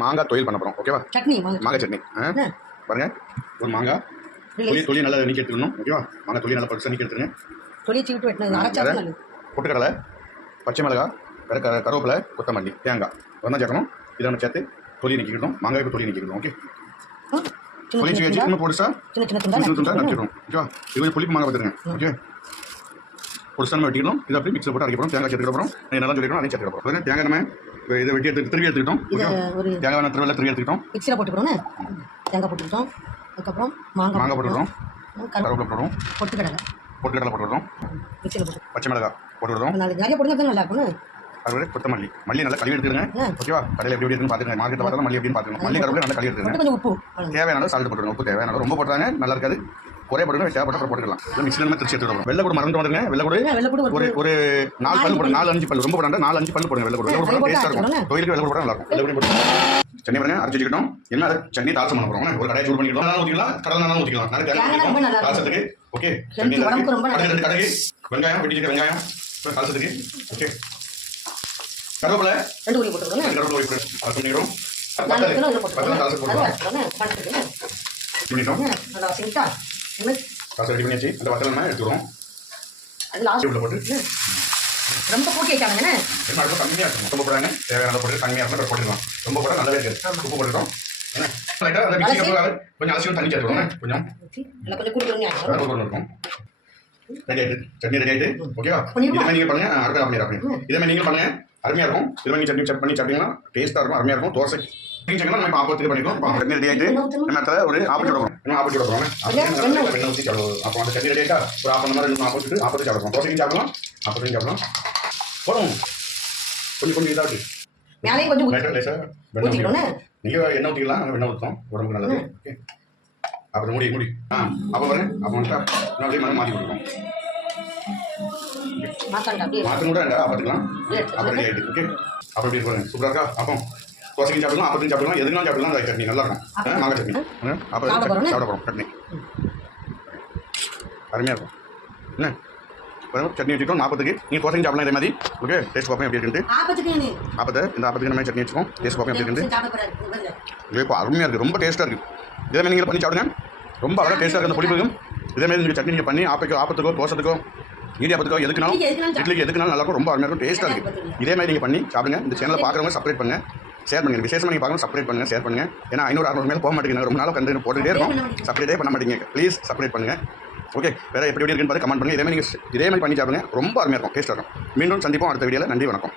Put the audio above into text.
மாங்காய் தொழில் பண்ண போகிறோம். ஓகேவா? சட்னி மாங்காய் சட்னி. பாருங்க, ஒரு மாங்காய் தொழில் நல்லா நீக்கி எடுத்துக்கணும். ஓகேவா? மாங்காய் தொழில் நல்லா பறிச்சு நீக்கி எடுத்துருங்க. தொழில் சீட்டு வெட்டினது பொட்டுக்கடலை, பச்சை மிளகாய், கருவேப்பிலை, கொத்தமல்லி, தேங்காய் வந்தால் சேர்க்கணும். இதை நம்ம சேர்த்து தொழில் நீக்கிக்கிட்டோம். மாங்காய்க்கு தொழில் நீக்கிக்கிட்டோம். ஓகே, தொழில் சின்ன போடுச்சா சின்ன துண்டா நடிச்சிடும். ஓகேவா? இது கொஞ்சம் புளிப்பு மாங்காய் பார்த்துருங்க. ஓகே, பொடிசா நம்ம வெட்டிக்கணும். இதை அப்படி மிக்ஸில் போட்டு அரைக்கிறோம். தேங்காய் சேர்த்துக்கிறோம். நல்லா சொல்லிக்கிறோம். அதையும் சேர்த்துக்கிறோம். தேங்காய் நம்ம இதை வெட்டி திருவி எடுத்துக்கிட்டோம். தேங்காய் திருவி எடுத்துக்கிட்டோம். மிக்ஸில் போட்டுக்கிறோம். தேங்காய் போட்டுக்கிட்டோம். அதுக்கப்புறம் மாங்காய் போட்டுக்கிறோம். கருவேப்பிலை போட்டுக்கிறோம். பொட்டுக்கடலை போட்டுக்கிறோம். மிக்ஸில் போட்டு பச்சை மிளகாய் போட்டுக்கிறோம். நிறைய போடுறது நல்லா இருக்கும். அதுவே கொத்தமல்லி, மல்லி நல்லா கழுவி எடுத்துருங்க. ஓகேவா? கடையில் எப்படி இருக்குன்னு பார்த்துக்கங்க. மார்க்கெட்டில் பார்த்தாலும் மல்லி எப்படின்னு பார்த்துக்கணும். மல்லி கருவேப்பிலை நல்லா கழுவி எடுத்துருங்க. கொஞ்சம் உப்பு தேவையான சால்ட் போட்டுருங்க. உப்பு தேவையான ரொம்ப போட்டாங்க நல்லா இருக்காது. குறைய போட்டுங்க. தேவைப்பட்ட போட்டுக்கலாம். மிக்ஸில் நம்ம திருச்சி எடுத்துருவோம். வெள்ளை கூட மறந்து வந்துருங்க. வெள்ளை கூட ஒரு 4 பல் போடுங்க. 4-5 பல் ரொம்ப போடாண்டா 4-5 பல் போடுங்க. வெள்ளை கூட டேஸ்ட்டாக இருக்கும். கோயிலுக்கு வெள்ளை கூட போட்டால் நல்லா இருக்கும். வெள்ளை போட்டு சட்னி பாருங்க அரைச்சி வச்சுக்கிட்டோம். என்ன சட்னி தாசம் பண்ண போகிறோம். ஒரு கடையை சூடு பண்ணிக்கிட்டோம். நல்லா ஊற்றிக்கலாம். கடலை ஊற்றிக்கலாம். நிறைய தாசத்துக்கு. ஓகே, கடைக்கு வெங்காயம் வெட்டிக்கிட்ட வெங்காயம் தாசத்துக்கு. ஓகே, கருவேப்பிலை 2 உருளை போட்டுக்கிறோம். கருவேப்பிலை போட்டு அதை பண்ணிக்கிறோம். ரெடி பண்ணியாச்சு. அந்த வத்தலை நம்ம எடுத்துக்கிறோம். போட்டு ரொம்ப போட்டி ஆயிட்டாங்க. என்ன கம்மியாக இருக்கும். ரொம்ப போடுறாங்க. தேவையான போட்டு கம்மியாக இருந்தால் போட்டுக்கலாம். ரொம்ப போட நல்லாவே இருக்குது. உப்பு போட்டுட்டோம். கொஞ்சம் அலசியும் தண்ணி சேர்த்துக்கணும். கொஞ்சம் இருக்கும். ரெடி ஆகிட்டு சட்னி ரெடி ஆகிட்டு. ஓகேவா? இதே நீங்கள் பண்ணுங்க. அருமையாக பண்ணிடுறேன். இதே மாதிரி நீங்கள் பண்ணுங்க. அருமையாக இருக்கும். இதே மாதிரி சட்னி பண்ணி சாப்பிட்டீங்கன்னா டேஸ்ட்டாக இருக்கும். அருமையாக இருக்கும். தோசை நம்ம இப்போ ஆப்பத்துக்கு பண்ணிக்கலாம். சட்னி ரெடி ஆகிட்டு நம்ம ஒரு ஆப்பத்து விடுவோம். இன்னும் ஆப்பத்து விடுவோம். வெண்ணெய் ஊற்றி சாப்பிடுவோம். அப்போ அந்த சட்னி ரெடி ஆகிட்டா ஒரு ஆப்பம் மாதிரி 2 ஆப்பத்து சாப்பிடுவோம். தோசைக்கும் சாப்பிடலாம், ஆப்பத்தையும் சாப்பிடலாம். போடும் கொஞ்சம் இதாகுது. நீங்கள் எண்ணெய் ஊற்றிக்கலாம். நாங்கள் வெண்ணெய் ஊற்றோம். உடம்புக்கு நல்லது. ஓகே, அப்புறம் முடி அப்போ பாருங்க. அப்போ அப்படியே மாற்றி கொடுக்கும். மாற்ற கூட ஆப்பத்துக்கலாம். அப்புறம் ரெடி ஆகிட்டு. ஓகே, அப்புறம் எப்படி பாருங்க. சூப்பராக இருக்கா? அப்போ தோசைக்கும் சாப்பிடலாம், அப்பத்தையும் சாப்பிடலாம், எதுனாலும் சாப்பிடலாம். சட்னி நல்லா இருக்கும். மாங்காய் சட்னி அப்புறம் சாப்பிட போகிறோம். சட்னி அருமையாக இருக்கும். என்ன சட்னி வச்சுக்கோம். ஆப்பத்துக்கு நீங்கள் தோசைக்கும் சாப்பிடலாம். இதே மாதிரி. ஓகே, டேஸ்ட் பார்ப்போம் எப்படி இருக்குன்ட்டு. இந்த ஆப்பத்துக்கு நம்ம சட்னி வச்சுக்கோம். டேஸ்ட் பார்ப்போம் எப்படி இருக்குன்ட்டு. இப்போ அருமையாக இருக்குது. ரொம்ப டேஸ்ட்டாக இருக்குது. இதே மாதிரி நீங்கள் பண்ணி சாப்பிடுங்க. ரொம்ப அழகாக டேஸ்ட்டாக இருக்குது. அந்த புளிப்புக்கும் இதேமாதிரி நீங்கள் சட்னி நீங்கள் பண்ணி ஆப்பத்துக்கோ தோசைக்கோ இடியாப்பத்துக்கோ எதுக்குனாலும் இட்லிக்கு எதுக்குனாலும் நல்லா இருக்கும். ரொம்ப அருமையாக இருக்கும். டேஸ்ட்டாக இருக்குது. இதே மாதிரி நீங்கள் பண்ணி சாப்பிடுங்க. இந்த சேனலில் பார்க்குறவங்க சப்ஸ்கிரைப் பண்ணுங்கள், ஷேர் பண்ணுங்கள். விசேஷமாக நீங்கள் பார்க்கணும், சப்ஸ்கிரைப் பண்ணுங்கள், ஷேர் பண்ணுங்கள். ஏன்னா 500-600 மேலே போக மாட்டேங்குது. ரொம்ப நாள் கண்டு போட்டுகிட்டே இருக்கும். சப்ஸ்கிரைபே பண்ண மாட்டேங்க. ப்ளீஸ் சப்ஸ்கிரைப் பண்ணுங்கள். ஓகே, வேறு எப்படி இருக்குன்னு பார்த்து கமெண்ட் பண்ணுங்கள். இதே மாதிரி பண்ணி சாப்பிடுங்க. ரொம்ப அருமையாக இருக்கும். டேஸ்ட்டாக இருக்கும். மீண்டும் சந்திப்போம் அடுத்த வீடியோவில். நன்றி, வணக்கம்.